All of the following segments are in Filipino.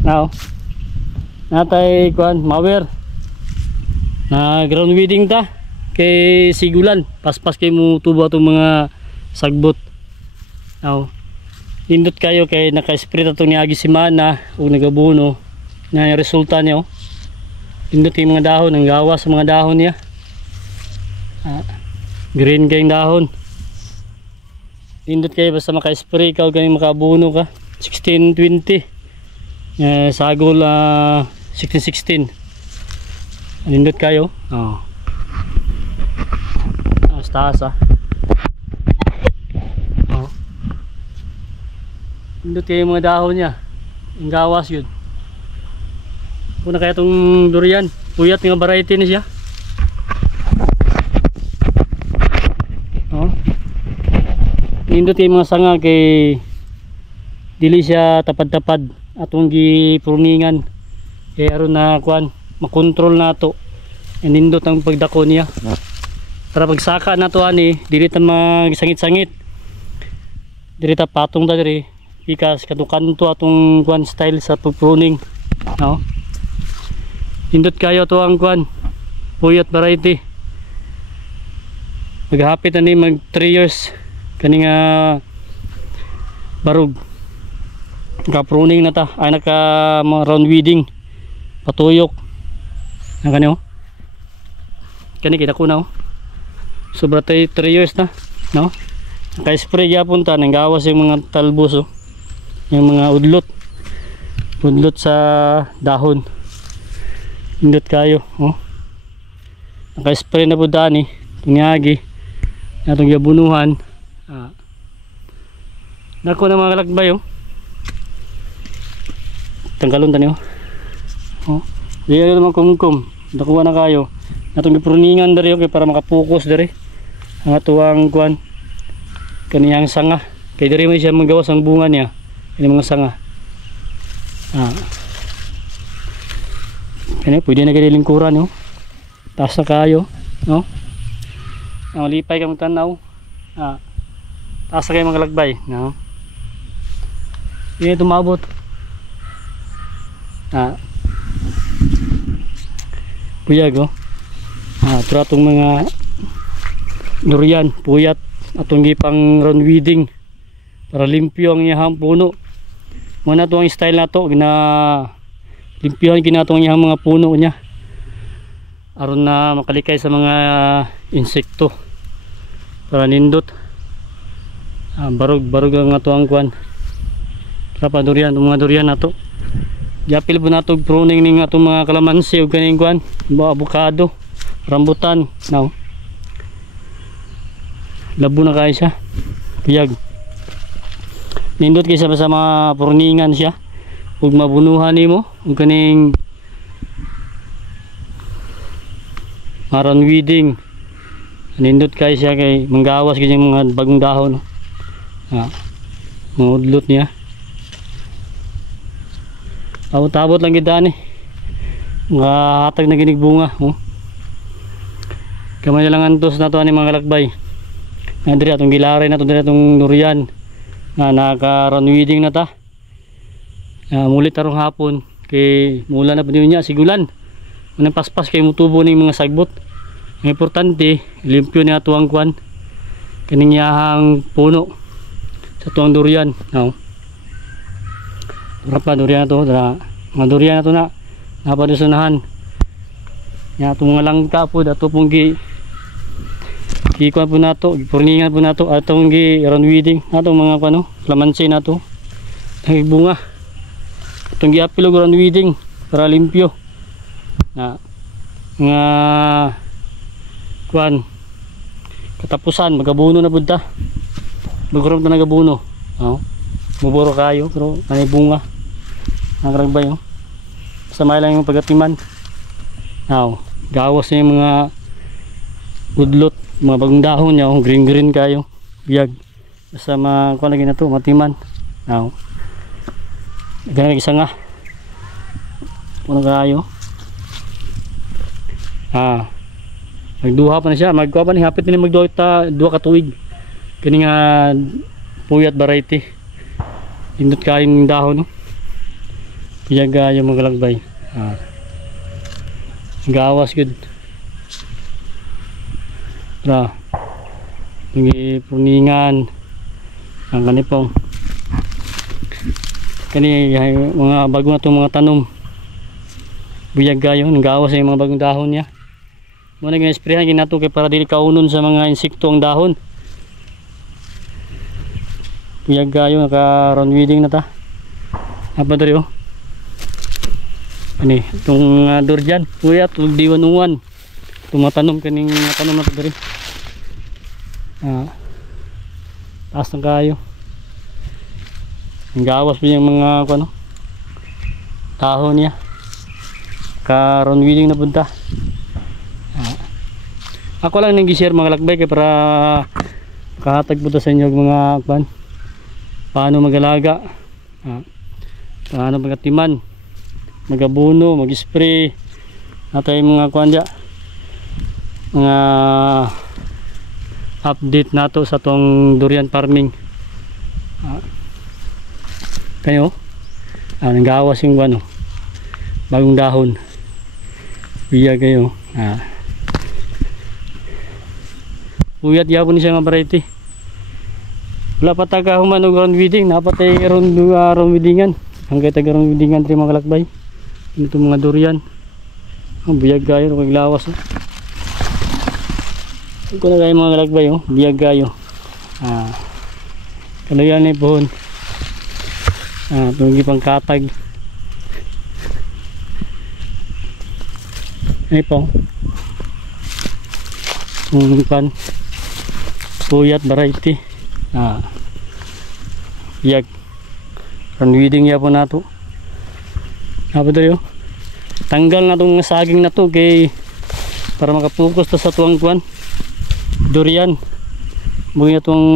Now, natay kuan mower. Na ground weeding ta kay sigulan. Paspas kay mo tubo atong mga sagbot. Now, indot kayo kay naka-spray ta tong niagi semana ug nagabuno. Na resulta niyo. Indot kay mga dahon, ang gawas sa mga dahon niya. Green kay dahon. Indot kayo basta maka-spray ka o ganing makabuno ka. 16-20 sagol 16-16. Indot kayo taas indot kayo mga dahon niya, ang gawas yun. Una kaya itong durian, puyat nga variety na siya. Indot kayo mga sanga kay dili siya tapad-tapad atong gipurningan kay aron na kuan makontrol nato. Indot ang pagdako niya para pagsaka nato ani dili ta magsangit-sangit, dili ta patong ta diri ikas kanto atong kuan style sa pruning. Indot kayo to ang kuan puyat variety. Maghapit na ni mag 3 years kaning barug naka pruning na ta ay naka round weeding patuyok ang kanyo kani kita ko na sobra tay 3 years na naka spray gyapon ta nang gawas yung mga talbos yung mga udlot sa dahon. Indot kayo naka spray na pud ani tungagi atong gibunuhan. Nako na mga kalakbay tanggalon tani di naman kumkum nakuha na kayo atong gipruningan dari okay para makapokus dari ang atuang kuan kaniyang sanga kay dari man siya magawas ang bunga niya ini mga sanga kani pwede na kay lingkuran taas na kayo lipay ka mong tanaw taas na kayo mga kalakbay hindi tumabot puyag pero atong mga durian puyat atong gipang round weeding para limpyo ang iyang puno. Muna to ang style nato gina limpyohan kinatong iyang mga puno niya aron na makalikay sa mga insekto para nindot barog ang ato ang kuan pa durian mga durian nato. Yapil po nato pruning ning atong mga kalamansi ug kaning kuan avocado rambutan labo na kay siya piyag nindot kay sa mga pruningan siya ug mabunuhan nimo ug kaning maran weeding nindot kay siya kay manggawas kay mga bagong dahon mga udlot niya. Abot-abot lang kita mga hatag na ginig bunga kamay na lang antos na to mga kalakbay na diri atong gilaray na to diri atong durian na naka round weeding na ta mulit tarong hapon kay mula na po niya sigulan manang paspas kay mutubo ning mga sagbot. Ang importante limpyo ni ato ang kuan kaning yahang puno sa tuang durian pa durian to mga durian na to na napadusunahan ya itong mga langka po dato pong gikuan po nato gipurningan po nato atong round weeding atong mga kalamansi nato nagbunga atong giapilog round weeding para limpyo nga kuan katapusan magabuno na budta bagurom ta nagabuno muburo kayo pero kanay bunga ang ragbay samay lang yung pagatiman gawas na yung mga udlot mga bagong dahon niya green kayo biyag basta kuan lagi na to matiman ganang isa nga puno kayo magduha pa na siya magkuha pa ni hapit na magduha ka tuig kani nga puyat variety indot kain dahon Yaga yung mga lagbay. Gawas gud. Ra. Ngi puningan ang kanipong. Kani mga bago na itong mga tanom. Buyag gayo, nagawas yung mga bagong dahon niya. Muna nga-sprayan ginato kay para dili kaunon sa mga insekto ang dahon. Buyag gayo, naka-round weeding na ta. Apa dari oh? Ani, itong durian, kuya, itong diwan-uwan. Itong matanom kaning tanom na ito dari. Taas na kayo. Nagawas po yung mga ano, dahon niya. Ka-round weeding na punta. Ako lang nang gi-share mga lakbay kay para kahatag po sa inyo mga kwan. Paano mag-alaga, paano magatiman, magabuno, mag-spray, natay mga kwan dya, mga update nato sa tong durian farming. Kayo, nanggawas yung ano, bagong dahon. Biya kayo. Uyat yapon siya nga variety. Wala pa taga humanog round weeding, napatay round weedingan. Hanggang taga round weedingan tri mga kalakbay. Ito mga durian. Ang biyag gayo, kaglawas. Ito na kayo mga kalakbay, biyag gayo. Kalayan na pohon. Tungi pang katag. Ay po. Pan. Puyat variety. Biyag. Round weeding ya po nato. Apa tayo? Tanggal na itong saging na to kay para makapokus to sa tuwang kwan. Durian. Muli na itong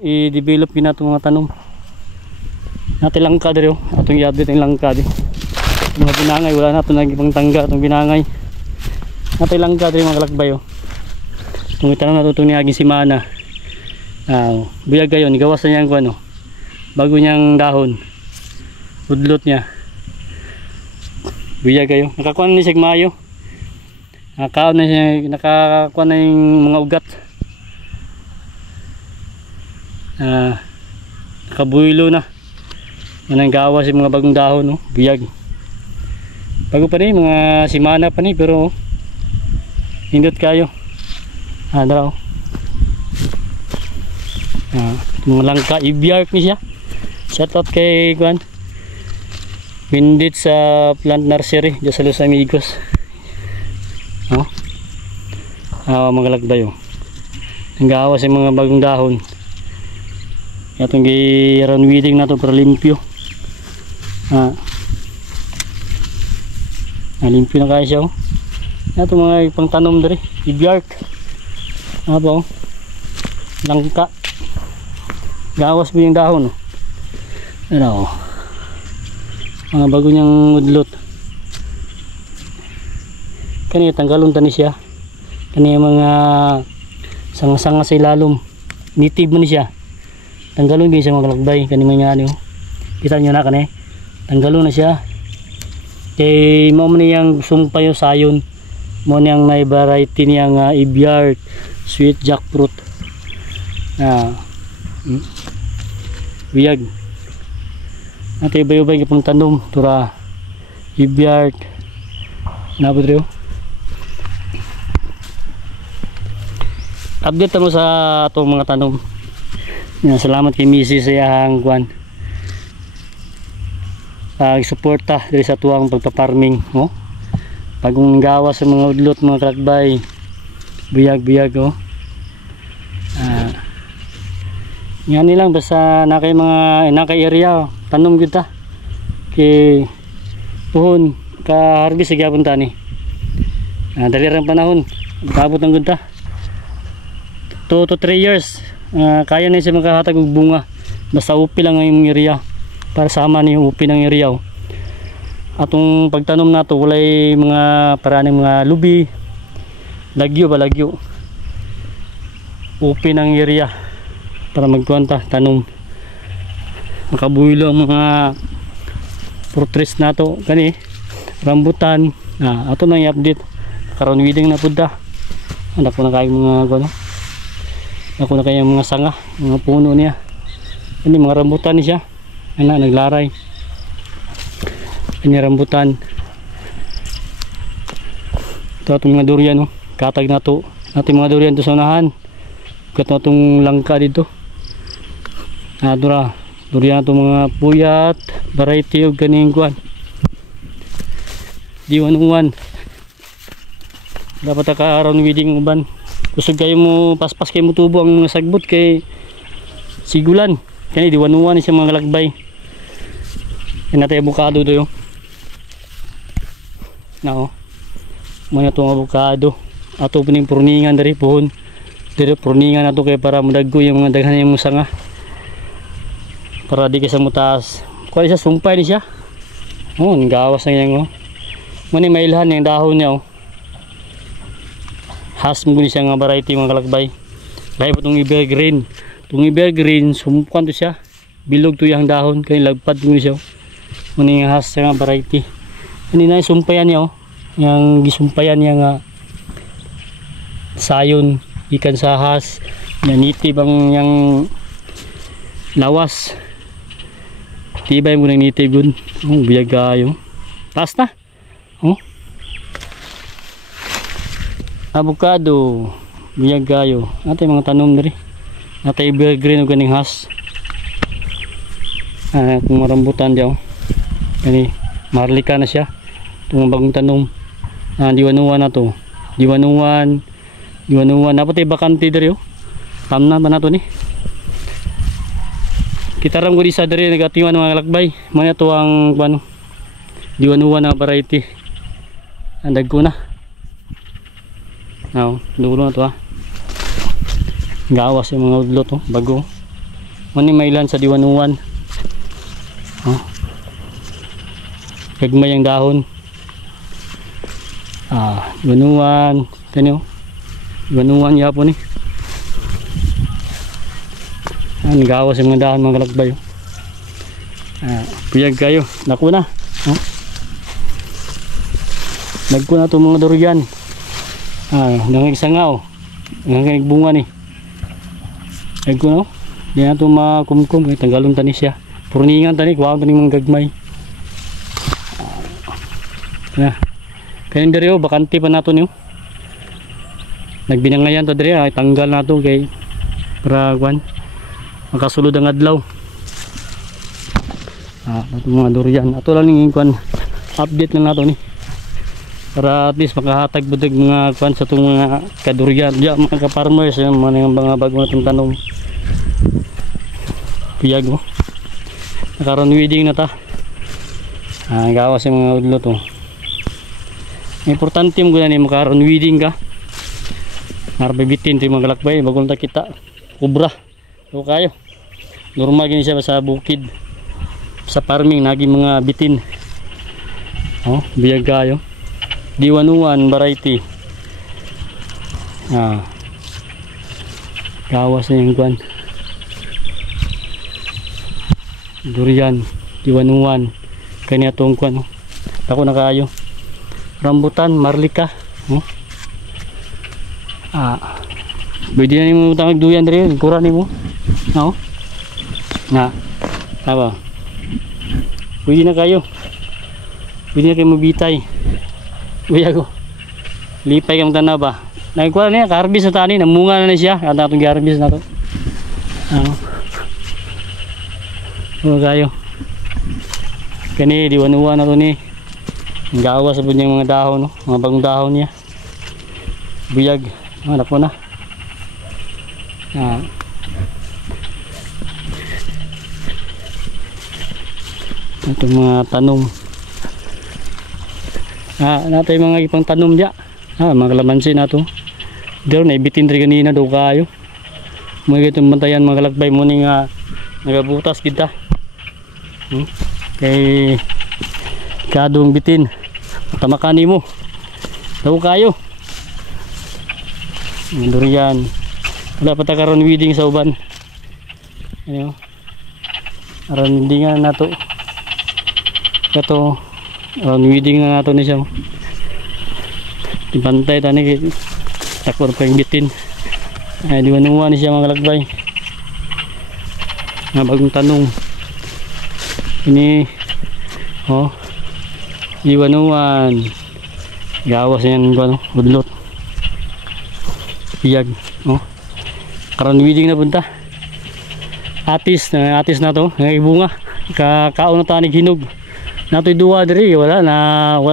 i-develop na itong mga tanom. Natin langka dito. Atong i-update ang langka dito. Mga binangay. Wala na ito nagipang tangga itong binangay. Natin langka dito mga kalakbay. Itong itanong na ito itong niaging simana. Buyag gayon. Gawas na niyang kwan. Bago niyang dahon. Udlot niya. Buyag gayo. Nakakuha na siya mayo. Nakakuha na siya. Nakakuha na yung mga ugat. Nakabuylo na. Manang gawa si mga bagong dahon. Buyag. Bago pa rin. Mga simana pa rin. Pero hindot kayo. Dalaw. Mga langka. Ibiark ni siya. Shoutout kay Juan. Pindit sa plant nursery dyan sa Los Amigos. Mga lakbay. Nanggawa sa mga bagong dahon. Itong round weeding na ito para limpyo. Limpyo na kaya siya. Ito mga pang tanom dari. Ibiark. Langka. Gawas mo yung dahon. Ano? Mga bago niyang udlot. Kani tanggalon tani siya. Kani mga sanga-sanga sa ilalom. Native mo ni siya. Tanggalon gyud siya mga kalakbay. Kani mga ano. Kita niyo na kani. Tanggalon na siya. Kay mo man niyang sumpayo sayon. Mo niyang may variety niyang ibiark, sweet jackfruit. Biyag. Ate iba-iba yung pang tanom. Tura. Ibiark. Nabot rin. Update mo sa itong mga tanom. Salamat kay Mrs. sa iyang kuwan. Suporta diri sa tuwang pagpa-farming. Pagong gawa sa mga udlot mga kalakbay. Biyag-biyag. Yan nilang basta nakay mga nakay area tanom gyud ta kay puhon ka harvest gyapon ta ni. Dali ra panahon abot ang gud ta 2 to 3 years kaya na siya makahatag og bunga basta upi lang ang area para sama ni upi ng area. Atong pagtanom nato walay mga paraning mga lubi lagyo upi ng area para magkuanta tanom makabuylo ang mga fruit trees na to kani rambutan. Ato nang i-update karon weeding na pud ta. Anak ko na kay mga ano, ako na kay mga sanga, mga puno niya. Ini mga rambutan ni siya. Ana naglaray. Ini rambutan. Ito atong mga durian, no? Katag na to. Ating mga durian to sa unahan. Kat na itong langka dito. Durian to mga puyat, variety o ganing kuan. Diwan-uwan. Dapat ka around weeding uban. Kusog kayo mo paspas kayo mo tubo ang mga sagbot kay sigulan. Kani diwan-uwan siya mga lagbay. Kaya natin avocado do yung. Nao. Mga itong avocado. Ato pining purningan dari pohon. Dari purningan ato kay para madaggo yung mga daghan yung sanga. Para di kaysa mutaas. Kuha siya sumpay ni siya. Gawas na yan. Mani mailhan yung dahon niya. Has mo ni siya nga variety mga kalakbay. Dahil po itong evergreen. Itong evergreen, sumpukan to siya. Bilog to yung dahon. Kaya lagpad mo ni siya. Mani nga has nga variety. Ano na yung sumpayan niya. Yung gisumpayan niya nga sayon. Ikan sa has. Nanitib ang yung lawas. Tibay mo nang nitib yun. Biyag kayo. Taas na. Avocado. Biyag kayo. Ate mga tanom na rin. Ate evergreen o ganing has. Kung marambutan diyaw. Gani. Marlika na siya. Itong bagong tanom. Diwan-uwan na to. Diwan-uwan. Dapat ay bakante na rin. Tamna ba na to ni? Kitaram ko di sa dari negatiwan mga kalakbay. Manya to ang diwan-uwan na variety. Andag ko na. Dulo na to gawas yung mga udlo to bago. Mani mailan sa diwan-uwan. Kagmay ang dahon. Diwan-uwan. Kanyo. Diwan-uwan yapon eh. Gawas yung mga dahon mga kalakbay. Puyag kayo. Naku na. Nagko na ito mga durian. Nangisangaw. Nangigbunga ni. Nagko na. Di na ito makumkum. Tanggalon tani siya. Purningan tani. Kuwaan tani mga gagmay. Kaya dari bakanti pa nato niyo. Nagbinangayan to dari. Tanggal na ito kay para kuwan. Makasulod ang adlaw. Ito mga durian. Ito lang yung kuwan. Update lang nato ni. Para at least makahatag budag mga kuwan sa itong mga kadurian. Diyan mga ka-farmers. Mga bago natong tanom. Piyag mo. Nakaroon weeding na ta. Gawas yung mga udlo to. Importante mo guna ni makaroon weeding ka. Narabibitin ito yung mga kalakbay. Bagong ta kita. Kubra. So kayo. Normal gini siya sa bukid. Sa farming. Naging mga bitin. Biyag kayo. Diwan-uwan variety. Gawas na yung kwan. Durian. Diwan-uwan. Kanya itong kwan. Ako na kayo. Rambutan. Marlika. Pwede na mo tangag duyan rin. Kuran mo. Apa? Pwede na kayo. Pwede na kayo mabitay. Uy ako. Lipay kang tanaw ba? Nagkuha niya, karbis na tani, namunga na siya. Kata itong karbis na to. Kayo. Kani, diwan-uwan na to ni. Gawas sa po niyang mga dahon, mga bagong dahon niya. Buyag. Hanap mo na. Itong mga tanom. Natin mga ipang tanom dya. Mga kalamansi na to. Dero na ibitin rin kanina daw kayo. Mga itong bantayan mga kalakbay mo ning nagabutas kita. Kay kadong bitin. Tamakani mo. Daw kayo. Durian. Wala pa karon weeding sa uban. Ayan. Aron weedingan na to. Ito weeding na nato ni siya. Dipantay tani takor pa yung bitin. Ay di wanuwa ni siya mga kalakbay. Nga bagong tanong. Ini oh iwanuan. Gawas yan ko budlot. Piyag oh. Karon weeding na punta. Atis na to, ibunga. Kaon na tanig hinog. Natoy duwa diri wala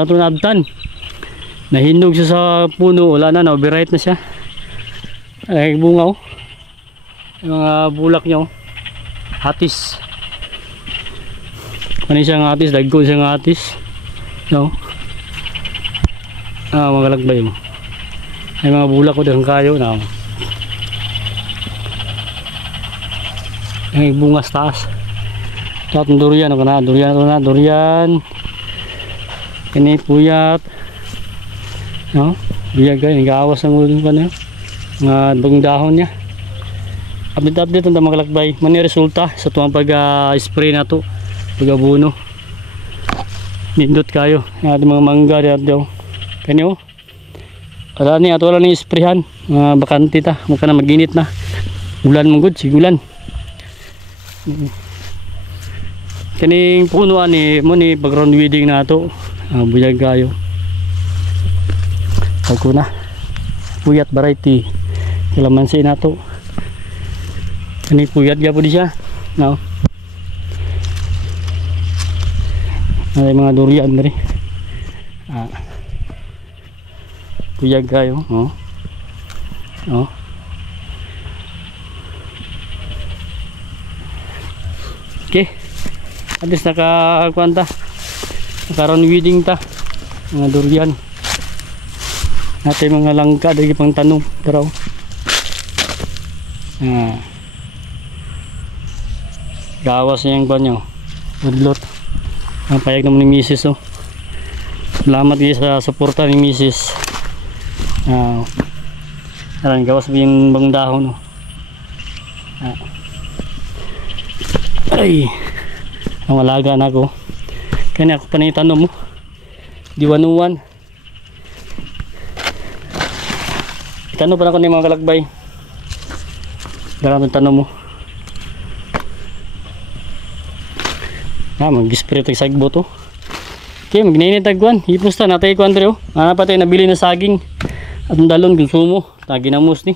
to naabtan. Nahinog siya sa puno, wala na overripe na siya. Ay bunga oh. Yung mga bulak niya oh. Atis. Ano siyang atis, dagko siyang atis. No. Mga kalakbay mo. Ay mga bulak ko dang kayo na. Ay bunga sa taas. Tatong durian ako na, durian. Ini puyat. No? Biyag kayo, nag-aawas ng ulo pa na. Mga bagong dahon niya. Update ang mga kalakbay. Mani resulta sa tuwang pag-spray na to. Pag-abuno. Nindot kayo. Yung mga mangga dito. Kanyo. Wala ni, ato wala ni sprayhan. Bakante ta. Mukha na mag-init na. Ulan mong good, sigulan. Kaning punuan ni mo ni background weeding na to. Buyag kayo. Ako na. Puyat variety. Kalamansi na to. Kaning puyat gyapon di siya. No. Ay mga durian diri. Puyag kayo, oh. Oh. Okay. At least nakakuanta. Nakaroon weeding ta. Mga durian. Natin mga langka dari pang tanong. Pero gawas niya yung banyo. Udlot. Ang payag naman ni Mrs. Oh. Salamat guys sa suporta ni Mrs. Ayan, gawas mo yung bang dahon oh. Ay, ang alaga na ako. Kaya ako pa na itanong mo. Diwanuan. Itanong pa na ako ni mga kalakbay. Daramang tanong mo. Mag-spray tag sagbo to. Okay, magninit tagwan. Ipusta natay ko Andreo. Patay nabili na saging. Atong dalon konsumo. Tagi na mus ni.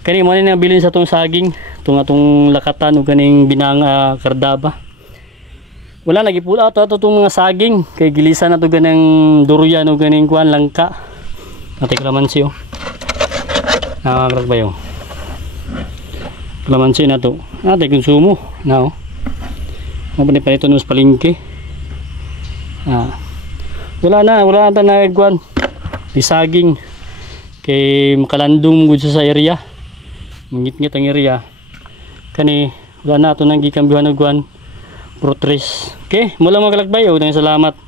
Kani mo na nabilin sa tong saging. Atong lakatan o kaning binang kardaba. Wala lagi pula ato tong mga saging. Kay gilisan na to ganang durian o ganing kuan langka. Natay kalamansi oh. Nakakrak ba yun? Kalamansi na to. Natay konsumo. Na oh. Mapunit pa ito nung palingki. Wala na nagkuhan. Di saging. Kay makalandong gud sa area. Mangit-ngit ang area. Kani wala na ito nang gikambihan nagkuhan. Pro 3. Okay, mula mga kalakbay. Salamat.